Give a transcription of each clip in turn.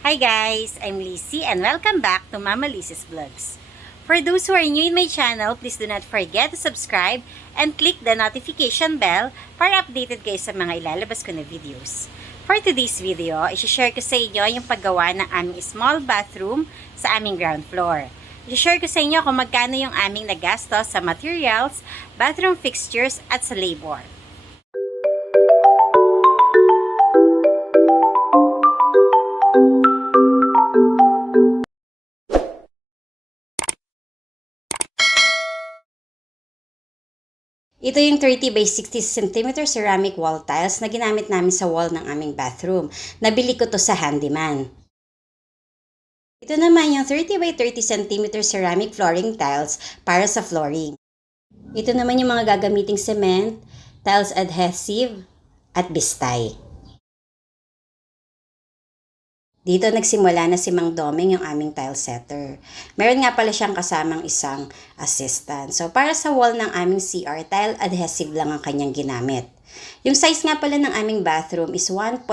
Hi guys, I'm Lizzie and welcome back to Mama Lizzie's Vlogs. For those who are new in my channel, please do not forget to subscribe and click the notification bell para updated kayo sa mga ilalabas ko na videos. For today's video, i-share ko sa inyo yung paggawa ng aming small bathroom sa aming ground floor. I-share ko sa inyo kung magkano yung aming nagastos sa materials, bathroom fixtures at sa labor. Ito yung 30 by 60 cm ceramic wall tiles na ginamit namin sa wall ng aming bathroom. Nabili ko to sa handyman. Ito naman yung 30 by 30 cm ceramic flooring tiles para sa flooring. Ito naman yung mga gagamiting cement, tiles adhesive, at bistay. Dito nagsimula na si Mang Domeng, yung aming tile setter. Meron nga pala siyang kasamang isang assistant. So, para sa wall ng aming CR, tile adhesive lang ang kanyang ginamit. Yung size nga pala ng aming bathroom is 1.7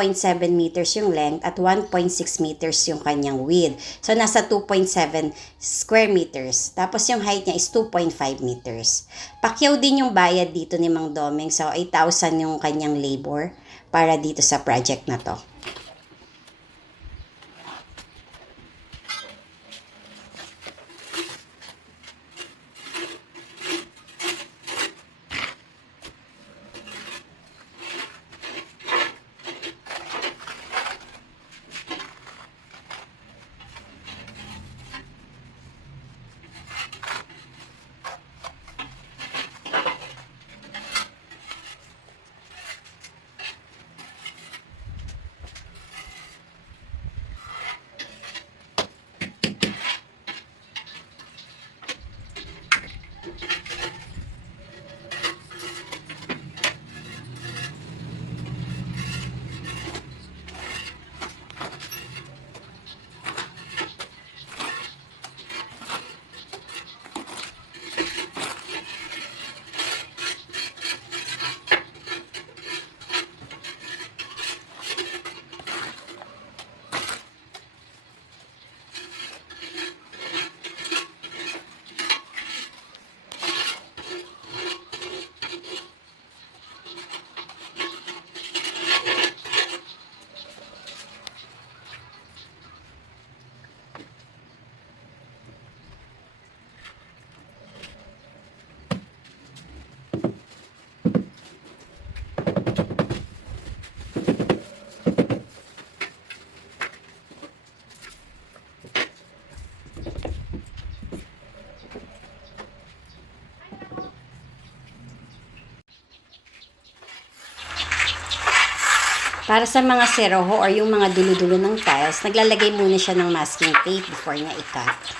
meters yung length at 1.6 meters yung kanyang width. So, nasa 2.7 square meters. Tapos yung height niya is 2.5 meters. Pakyaw din yung bayad dito ni Mang Domeng. So, 8,000 yung kanyang labor para dito sa project na to. Para sa mga seroho or yung mga dulo-dulo ng tiles, naglalagay muna siya ng masking tape before niya i-cut.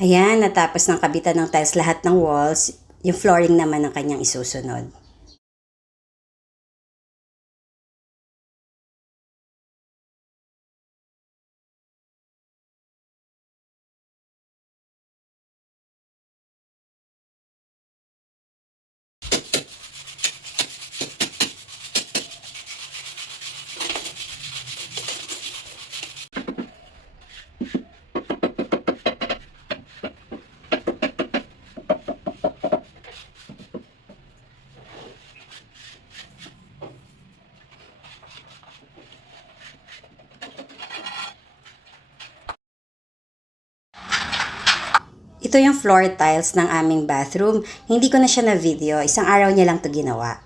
Ayan, natapos ng kabitan ng tiles lahat ng walls, yung flooring naman ang kanyang isusunod. Ito yung floor tiles ng aming bathroom. Hindi ko na siya na video, isang araw niya lang to ginawa.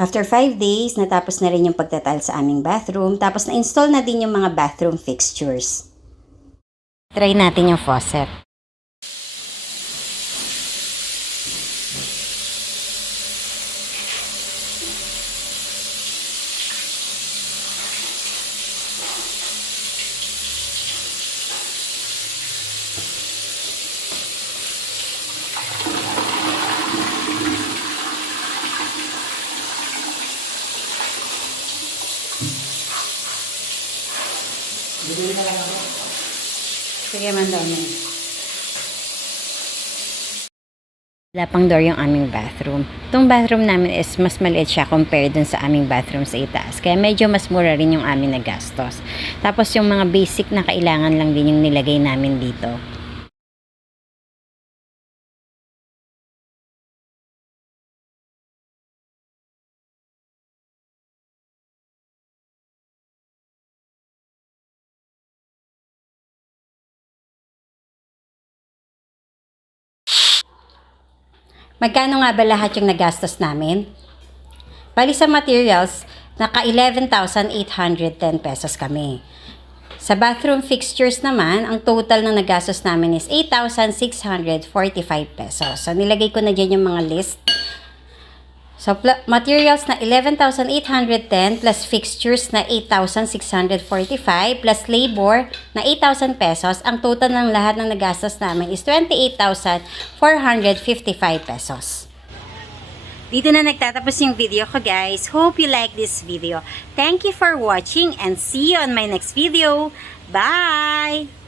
After 5 days, natapos na rin yung pagtatile sa aming bathroom, tapos na-install na din yung mga bathroom fixtures. Try natin yung faucet. Bigyan na lang ako. Sige man daw mo. Wala pang door yung aming bathroom. Itong bathroom namin is mas maliit siya compared dun sa aming bathroom sa itaas. Kaya medyo mas mura rin yung aming nagastos. Tapos yung mga basic na kailangan lang din yung nilagay namin dito. Magkano nga ba lahat yung nagastos namin? Bali sa materials, naka 11,810 pesos kami. Sa bathroom fixtures naman, ang total ng nagastos namin is 8,645 pesos. So, nilagay ko na dyan yung mga list. So, materials na 11,810 plus fixtures na 8,645 plus labor na 8,000 pesos. Ang total ng lahat ng nagastos namin is 28,455 pesos. Dito na nagtatapos yung video ko, guys. Hope you like this video. Thank you for watching and see you on my next video. Bye!